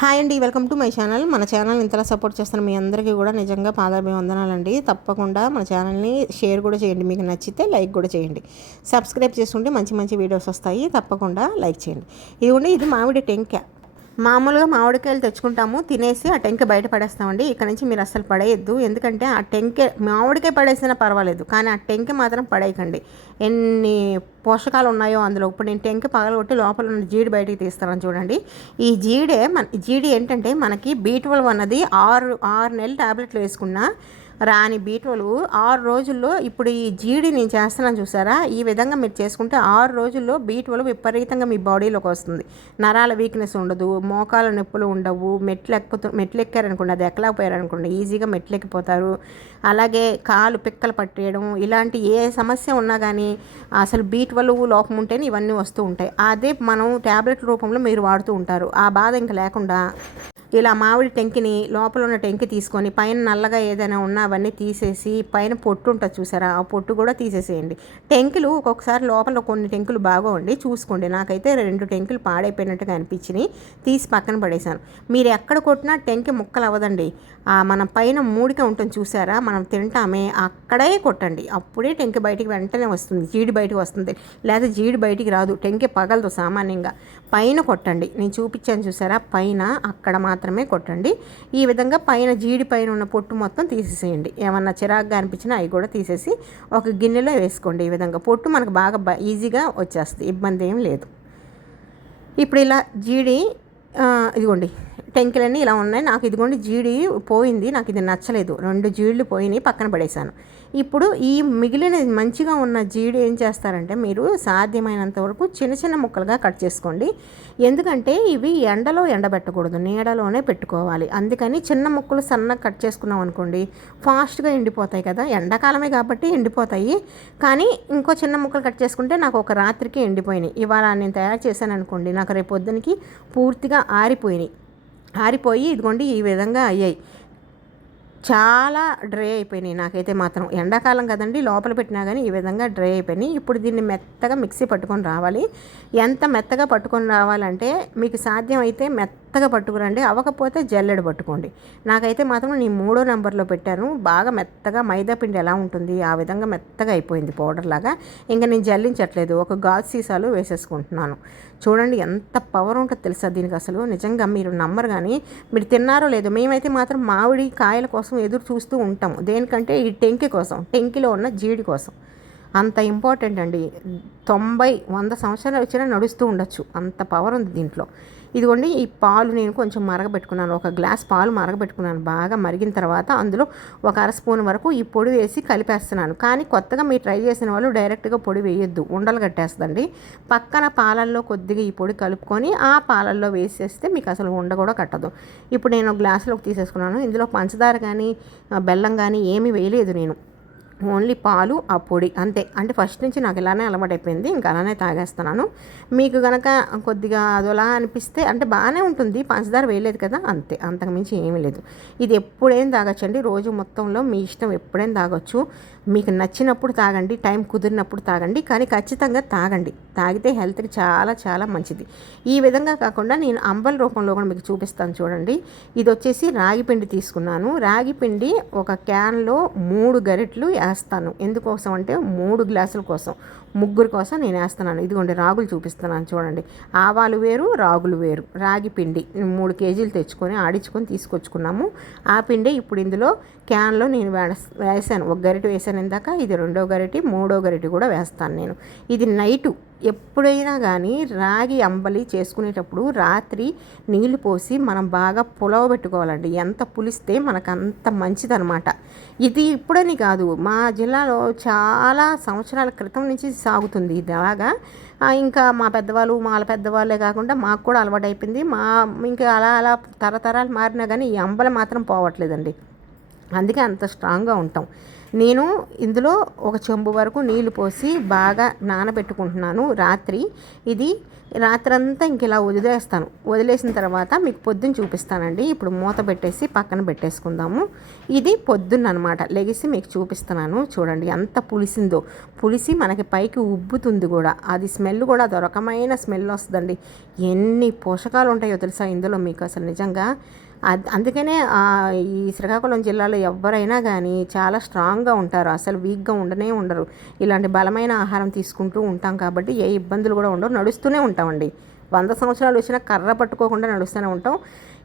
Hi అండి welcome to my channel. మన channel ఇంతలా సపోర్ట్ చేస్తున్న మీ అందరికీ కూడా నిజంగా పాదాభివందనాలండి. తప్పకుండా మన ఛానల్ని షేర్ కూడా చేయండి. మీకు నచ్చితే లైక్ కూడా చేయండి. సబ్స్క్రైబ్ చేసుకుంటే మంచి మంచి వీడియోస్ వస్తాయి. తప్పకుండా లైక్ చేయండి. ఇదిగోండి ఇది మామిడి టెంక మామూలుగా మామిడికాయలు తెచ్చుకుంటాము తినేసి ఆ టెంక బయట పడేస్తామండి. ఇక్కడ నుంచి మీరు అస్సలు పడేయద్దు. ఎందుకంటే ఆ టెంకె మామిడికాయ పడేసినా పర్వాలేదు కానీ ఆ టెంక మాత్రం పడేయకండి. ఎన్ని పోషకాలు ఉన్నాయో అందులో. ఇప్పుడు నేను టెంక పగలగొట్టి లోపల ఉన్న జీడి బయటికి తీస్తాను చూడండి. ఈ జీడే మన జీడి ఏంటంటే మనకి బీ ట్వెల్వ్ అన్నది ఆరు ఆరు నెలలు టాబ్లెట్లు వేసుకున్నా రాని బీట్వలు ఆరు రోజుల్లో ఇప్పుడు ఈ జీడి నేను చేస్తున్నాను చూసారా? ఈ విధంగా మీరు చేసుకుంటే ఆరు రోజుల్లో బీట్వలు విపరీతంగా మీ బాడీలోకి వస్తుంది. నరాల వీక్నెస్ ఉండదు మోకాల నొప్పులు ఉండవు మెట్లు ఎక్కిపోతు మెట్లు ఎక్కారనుకోండి అది ఎక్కలేకపోయారనుకోండి ఈజీగా మెట్లు ఎక్కిపోతారు. అలాగే కాలు పిక్కలు పట్టేయడం ఇలాంటి ఏ సమస్య ఉన్నా కానీ అసలు బీట్ వల్ల లోపం ఉంటేనే ఇవన్నీ వస్తూ ఉంటాయి. అదే మనం ట్యాబ్లెట్ రూపంలో మీరు వాడుతూ ఉంటారు. ఆ బాధ ఇంకా లేకుండా ఇలా మామిడి టెంకిని లోపల ఉన్న టెంకి తీసుకొని పైన నల్లగా ఏదైనా ఉన్నా అవన్నీ తీసేసి పైన పొట్టు ఉంటుంది చూసారా? ఆ పొట్టు కూడా తీసేసేయండి. టెంకులు ఒక్కొక్కసారి లోపల కొన్ని టెంకులు బాగా ఉండి చూసుకోండి. నాకైతే రెండు టెంకులు పాడైపోయినట్టుగా అనిపించినాయి. తీసి పక్కన పడేశాను. మీరు ఎక్కడ కొట్టినా టెంకి ముక్కలు అవ్వదండి. మన పైన మూడిక ఉంటుంది చూసారా? మనం తింటామే. అక్కడే కొట్టండి. అప్పుడే టెంకి బయటికి వెంటనే వస్తుంది. జీడి బయటికి వస్తుంది. లేదా జీడి బయటికి రాదు. టెంకి పగలదు సామాన్యంగా. పైన కొట్టండి. నేను చూపించాను చూసారా? పైన అక్కడ మాత్రం మాత్రమే కొట్టండి. ఈ విధంగా పైన జీడి పైన ఉన్న పొట్టు మొత్తం తీసేసేయండి. ఏమన్నా చిరాగ్గా అనిపించినా అవి కూడా తీసేసి ఒక గిన్నెలో వేసుకోండి. ఈ విధంగా పొట్టు మనకు బాగా ఈజీగా వచ్చేస్తుంది. ఇబ్బంది ఏం లేదు. ఇప్పుడు ఇలా జీడి ఇదిగోండి. టెంకిలన్నీ ఇలా ఉన్నాయి. నాకు ఇదిగోండి జీడి పోయింది. నాకు ఇది నచ్చలేదు. రెండు జీళ్ళు పోయినాయి. పక్కన పడేశాను. ఇప్పుడు ఈ మిగిలిన మంచిగా ఉన్న జీడి ఏం చేస్తారంటే మీరు సాధ్యమైనంత వరకు చిన్న చిన్న ముక్కలుగా కట్ చేసుకోండి. ఎందుకంటే ఇవి ఎండలో ఎండబెట్టకూడదు. నీడలోనే పెట్టుకోవాలి. అందుకని చిన్న ముక్కలు సన్నగా కట్ చేసుకున్నాం అనుకోండి ఫాస్ట్గా ఎండిపోతాయి కదా. ఎండాకాలమే కాబట్టి ఎండిపోతాయి. కానీ ఇంకో చిన్న ముక్కలు కట్ చేసుకుంటే నాకు ఒక రాత్రికి ఎండిపోయినాయి. ఇవాళ నేను తయారు చేశాను అనుకోండి నాకు రేపు పొద్దునకి పూర్తిగా ఆరిపోయినాయి. ఆరిపోయి ఇదిగోండి ఈ విధంగా అయ్యాయి. చాలా డ్రై అయిపోయినాయి నాకైతే మాత్రం. ఎండాకాలం కదండి లోపల పెట్టినా కానీ ఈ విధంగా డ్రై అయిపోయినాయి. ఇప్పుడు దీన్ని మెత్తగా మిక్సీ పట్టుకొని రావాలి. ఎంత మెత్తగా పట్టుకొని రావాలంటే మీకు సాధ్యం అయితే మెత్తగా పట్టుకురండి. అవ్వకపోతే జల్లెడ పట్టుకోండి. నాకైతే మాత్రం నేను మూడో నెంబర్లో పెట్టాను. బాగా మెత్తగా మైదా పిండి ఎలా ఉంటుంది ఆ విధంగా మెత్తగా అయిపోయింది పౌడర్ లాగా. ఇంకా నేను జల్లించట్లేదు. ఒక గాజు సీసాలు వేసేసుకుంటున్నాను. చూడండి ఎంత పవర్ ఉంటుందో తెలుసా దీనికి అసలు. నిజంగా మీరు నమ్మరు కానీ మీరు తిన్నారో లేదో మేమైతే మాత్రం మామిడి కాయల కోసం ఎదురు చూస్తూ ఉంటాము. దేనికంటే ఈ టెంకి కోసం టెంకిలో ఉన్న జీడి కోసం. అంత ఇంపార్టెంట్ అండి. తొంభై వంద సంవత్సరాలు వచ్చినా నడుస్తూ ఉండొచ్చు. అంత పవర్ ఉంది దీంట్లో. ఇదిగోండి ఈ పాలు నేను కొంచెం మరగబెట్టుకున్నాను. ఒక గ్లాస్ పాలు మరగబెట్టుకున్నాను. బాగా మరిగిన తర్వాత అందులో ఒక అర స్పూన్ వరకు ఈ పొడి వేసి కలిపేస్తున్నాను. కానీ కొత్తగా మీరు ట్రై చేసిన వాళ్ళు డైరెక్ట్గా పొడి వేయొద్దు. ఉండలు కట్టేస్తుందండి. పక్కన పాలల్లో కొద్దిగా ఈ పొడి కలుపుకొని ఆ పాలల్లో వేసేస్తే మీకు అసలు ఉండ కూడా కట్టదు. ఇప్పుడు నేను గ్లాసులోకి తీసేసుకున్నాను. ఇందులో పంచదార కానీ బెల్లం కానీ ఏమీ వేయలేదు నేను. ఓన్లీ పాలు ఆ పొడి అంతే. అంటే ఫస్ట్ నుంచి నాకు ఇలానే అలవాటైపోయింది. ఇంకా అలానే తాగేస్తున్నాను. మీకు కనుక కొద్దిగా అదోలా అనిపిస్తే అంటే బాగానే ఉంటుంది. పంచదార వేయలేదు కదా అంతే. అంతకుమించి ఏమీ లేదు. ఇది ఎప్పుడేం తాగొచ్చండి. రోజు మొత్తంలో మీ ఇష్టం ఎప్పుడైనా తాగొచ్చు. మీకు నచ్చినప్పుడు తాగండి. టైం కుదిరినప్పుడు తాగండి. కానీ ఖచ్చితంగా తాగండి. తాగితే హెల్త్కి చాలా చాలా మంచిది. ఈ విధంగా కాకుండా నేను అంబల్ రూపంలో కూడా మీకు చూపిస్తాను చూడండి. ఇది వచ్చేసి రాగి పిండి తీసుకున్నాను. రాగి పిండి ఒక క్యాన్లో మూడు గరిట్లు వేస్తాను ఎందుకోసం అంటే మూడు గ్లాసుల కోసం. ముగ్గురు కోసం నేను వేస్తున్నాను. ఇదిగోండి రాగులు చూపిస్తున్నాను చూడండి. ఆవాలు వేరు రాగులు వేరు. రాగి పిండి మూడు కేజీలు తెచ్చుకొని ఆడించుకొని తీసుకొచ్చుకున్నాము. ఆ పిండి ఇప్పుడు ఇందులో క్యాన్లో నేను వేసాను. ఒక గరిటె వేసాను ఇందాక ఇది రెండో గరిటె మూడో గరిటె కూడా వేస్తాను నేను. ఇది నైటు ఎప్పుడైనా కానీ రాగి అంబలి చేసుకునేటప్పుడు రాత్రి నీళ్ళు పోసి మనం బాగా పులవ పెట్టుకోవాలండి. ఎంత పులిస్తే మనకు అంత మంచిదనమాట ఇది ఇప్పుడని కాదు మా జిల్లాలో చాలా సంవత్సరాల క్రితం నుంచి సాగుతుంది ఇది అలాగా. ఇంకా మా పెద్దవాళ్ళు మాల పెద్దవాళ్ళే కాకుండా మాకు కూడా అలవాటు అయిపోయింది మా ఇంకా అలా అలా తరతరాలు మారినా కానీ ఈ అంబలం మాత్రం పోవట్లేదండి. అందుకే అంత స్ట్రాంగ్గా ఉంటాం. నేను ఇందులో ఒక చెంబు వరకు నీళ్ళు పోసి బాగా నానబెట్టుకుంటున్నాను రాత్రి. ఇది రాత్రంతా ఇంక ఇలా వదిలేస్తాను? వదిలేసిన తర్వాత మీకు పొద్దున్న చూపిస్తానండి. ఇప్పుడు మూత పెట్టేసి పక్కన పెట్టేసుకుందాము. ఇది పొద్దున్న అనమాట లెగిసి మీకు చూపిస్తున్నాను. చూడండి ఎంత పులిసిందో. పులిసి మనకి పైకి ఉబ్బుతుంది కూడా. అది స్మెల్ కూడా దొరకమైన స్మెల్ వస్తుందండి. ఎన్ని పోషకాలు ఉంటాయో తెలుసా ఇందులో మీకు అసలు నిజంగా? అందుకనే ఈ శ్రీకాకుళం జిల్లాలో ఎవరైనా కానీ చాలా స్ట్రాంగ్ స్ట్రాంగ్గా ఉంటారు అసలు వీక్గా ఉండనే ఉండరు ఇలాంటి బలమైన ఆహారం తీసుకుంటూ ఉంటాం కాబట్టి ఏ ఇబ్బందులు కూడా ఉండవు నడుస్తూనే ఉంటామండి వంద సంవత్సరాలు వచ్చినా కర్ర పట్టుకోకుండా నడుస్తూనే ఉంటాం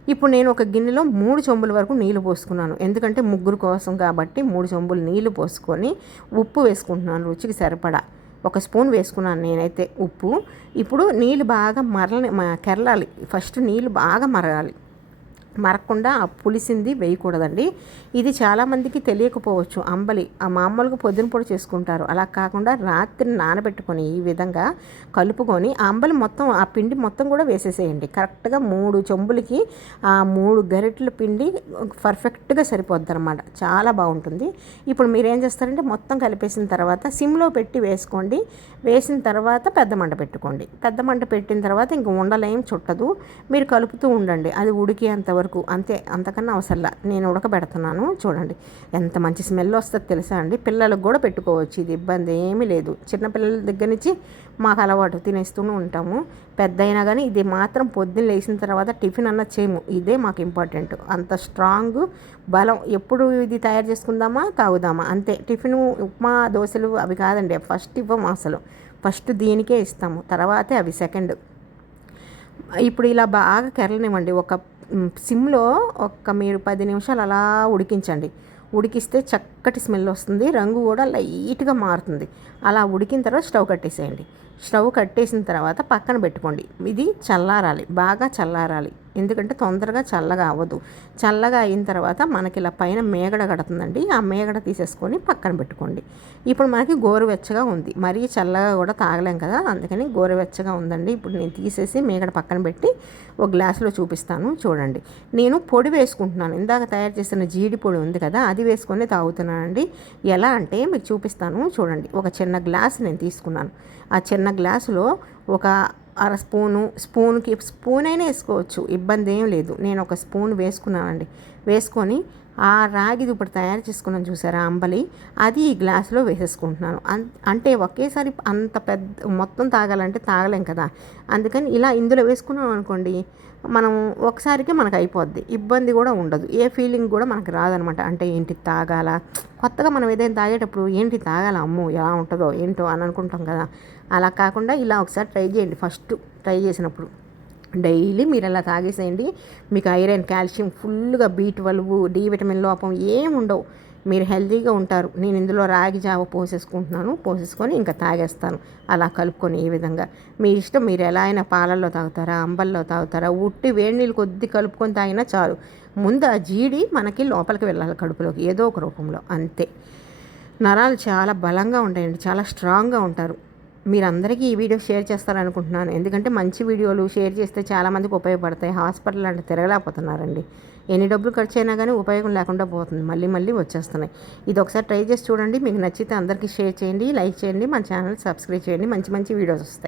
ఇప్పుడు నేను ఒక గిన్నెలో మూడు చెంబుల వరకు నీళ్ళు పోసుకున్నాను ఎందుకంటే ముగ్గురు కోసం కాబట్టి మూడు చెంబులు నీళ్ళు పోసుకొని ఉప్పు వేసుకుంటున్నాను రుచికి సరిపడా ఒక స్పూన్ వేసుకున్నాను నేనైతే ఉప్పు ఇప్పుడు నీళ్ళు బాగా మరలని కెరలాలి ఫస్ట్ నీళ్ళు బాగా మరగాలి మరకుండా ఆ పులిసింది వేయకూడదండి. ఇది చాలామందికి తెలియకపోవచ్చు. అంబలి ఆ మామూలుగా పొద్దున పొడి చేసుకుంటారు. అలా కాకుండా రాత్రి నానబెట్టుకొని ఈ విధంగా కలుపుకొని ఆ అంబలి మొత్తం ఆ పిండి మొత్తం కూడా వేసేసేయండి. కరెక్ట్గా మూడు చెంబులకి ఆ మూడు గరిటెల పిండి పర్ఫెక్ట్గా సరిపోద్ది అనమాట చాలా బాగుంటుంది. ఇప్పుడు మీరు ఏం చేస్తారంటే మొత్తం కలిపేసిన తర్వాత సిమ్లో పెట్టి వేసుకోండి. వేసిన తర్వాత పెద్ద మంట పెట్టుకోండి. పెద్ద మంట పెట్టిన తర్వాత ఇంక ఉండలేం చుట్టదు. మీరు కలుపుతూ ఉండండి. అది ఉడికేంతవరకు వరకు. అంతే అంతకన్నా అవసరంలా నేను ఉడకబెడుతున్నాను. చూడండి ఎంత మంచి స్మెల్ వస్తుంది తెలుసా అండి? పిల్లలకు కూడా పెట్టుకోవచ్చు. ఇది ఇబ్బంది ఏమీ లేదు. చిన్నపిల్లల దగ్గర నుంచి మాకు అలవాటు తినేస్తూనే ఉంటాము. పెద్ద అయినా కానీ ఇది మాత్రం పొద్దున్న లేచిన తర్వాత టిఫిన్ అన్న చేయము. ఇదే మాకు ఇంపార్టెంట్. అంత స్ట్రాంగ్ బలం. ఎప్పుడు ఇది తయారు చేసుకుందామా? తాగుదామా? అంతే. టిఫిన్ ఉప్మా దోశలు అవి కాదండి. ఫస్ట్ ఇవ్వము అసలు. ఫస్ట్ దీనికే ఇస్తాము. తర్వాతే అవి సెకండ్. ఇప్పుడు ఇలా బాగా కెరలనివ్వండి ఒక సిమ్లో ఒక్క మీరు పది నిమిషాలు అలా ఉడికించండి. ఉడికిస్తే చక్క చక్కటి స్మెల్ వస్తుంది రంగు కూడా లైట్గా మారుతుంది. అలా ఉడికిన తర్వాత స్టవ్ కట్టేసేయండి. స్టవ్ కట్టేసిన తర్వాత పక్కన పెట్టుకోండి. ఇది చల్లారాలి బాగా చల్లారాలి. ఎందుకంటే తొందరగా చల్లగా అవ్వదు. చల్లగా అయిన తర్వాత మనకి ఇలా పైన మేగడ కడుతుందండి. ఆ మేగడ తీసేసుకొని పక్కన పెట్టుకోండి. ఇప్పుడు మనకి గోరువెచ్చగా ఉంది. మరీ చల్లగా కూడా తాగలేం కదా అందుకని గోరువెచ్చగా ఉందండి. ఇప్పుడు నేను తీసేసి మేగడ పక్కన పెట్టి ఒక గ్లాసులో చూపిస్తాను. చూడండి. నేను పొడి వేసుకుంటున్నాను. ఇందాక తయారు చేసిన జీడి పొడి ఉంది కదా అది వేసుకొని తాగుతున్నాను. అండి ఎలా అంటే మీకు చూపిస్తాను. చూడండి. ఒక చిన్న గ్లాస్ నేను తీసుకున్నాను. ఆ చిన్న గ్లాసులో ఒక అర స్పూను స్పూన్కి స్పూన్ అయినా వేసుకోవచ్చు. ఇబ్బంది ఏం లేదు. నేను ఒక స్పూన్ వేసుకున్నానండి. వేసుకొని ఆ రాగిది ఇప్పుడు తయారు చేసుకున్నాను చూసారా అంబలి? అది ఈ గ్లాసులో వేసేసుకుంటున్నాను. అంటే ఒకేసారి అంత పెద్ద మొత్తం తాగాలంటే తాగలేం కదా. అందుకని ఇలా ఇందులో వేసుకున్నాం అనుకోండి మనం ఒకసారికి మనకు అయిపోద్ది. ఇబ్బంది కూడా ఉండదు. ఏ ఫీలింగ్ కూడా మనకు రాదనమాట. అంటే ఏంటి తాగాల? కొత్తగా మనం ఏదైనా తాగేటప్పుడు ఏంటి తాగాల? అమ్మో ఎలా ఉంటుందో ఏంటో అని అనుకుంటాం కదా. అలా కాకుండా ఇలా ఒకసారి ట్రై చేయండి. ఫస్ట్ ట్రై చేసినప్పుడు. డైలీ మీరు అలా తాగేసేయండి. మీకు ఐరన్ కాల్షియం ఫుల్గా బీ ట్వెల్వ్ డి విటమిన్ లోపం ఏముండవు మీరు హెల్తీగా ఉంటారు. నేను ఇందులో రాగి జావ పోసేసుకుంటున్నాను. పోసేసుకొని ఇంకా తాగేస్తాను. అలా కలుపుకొని ఈ విధంగా. మీ ఇష్టం మీరు ఎలా అయినా పాలల్లో తాగుతారా అంబల్లో తాగుతారా ఉట్టి వేడి నీళ్ళు కొద్ది కలుపుకొని తాగినా చాలు. ముందు ఆ జీడి మనకి లోపలికి వెళ్ళాలి కడుపులోకి. ఏదో ఒక రూపంలో. అంతే. నరాలు చాలా బలంగా ఉంటాయండి. చాలా స్ట్రాంగ్గా ఉంటారు. మీరందరికీ ఈ వీడియో షేర్ చేస్తారనుకుంటున్నాను. ఎందుకంటే మంచి వీడియోలు షేర్ చేస్తే చాలామందికి ఉపయోగపడతాయి. హాస్పిటల్ అంటే తిరగలేకపోతున్నారండి. ఎన్ని డబ్బులు ఖర్చు అయినా కానీ ఉపయోగం లేకుండా పోతుంది. మళ్ళీ మళ్ళీ వచ్చేస్తున్నాయి. ఇది ఒకసారి ట్రై చేసి చూడండి. మీకు నచ్చితే అందరికీ షేర్ చేయండి లైక్ చేయండి మన ఛానల్ సబ్స్క్రైబ్ చేయండి. మంచి మంచి వీడియోస్ వస్తాయి.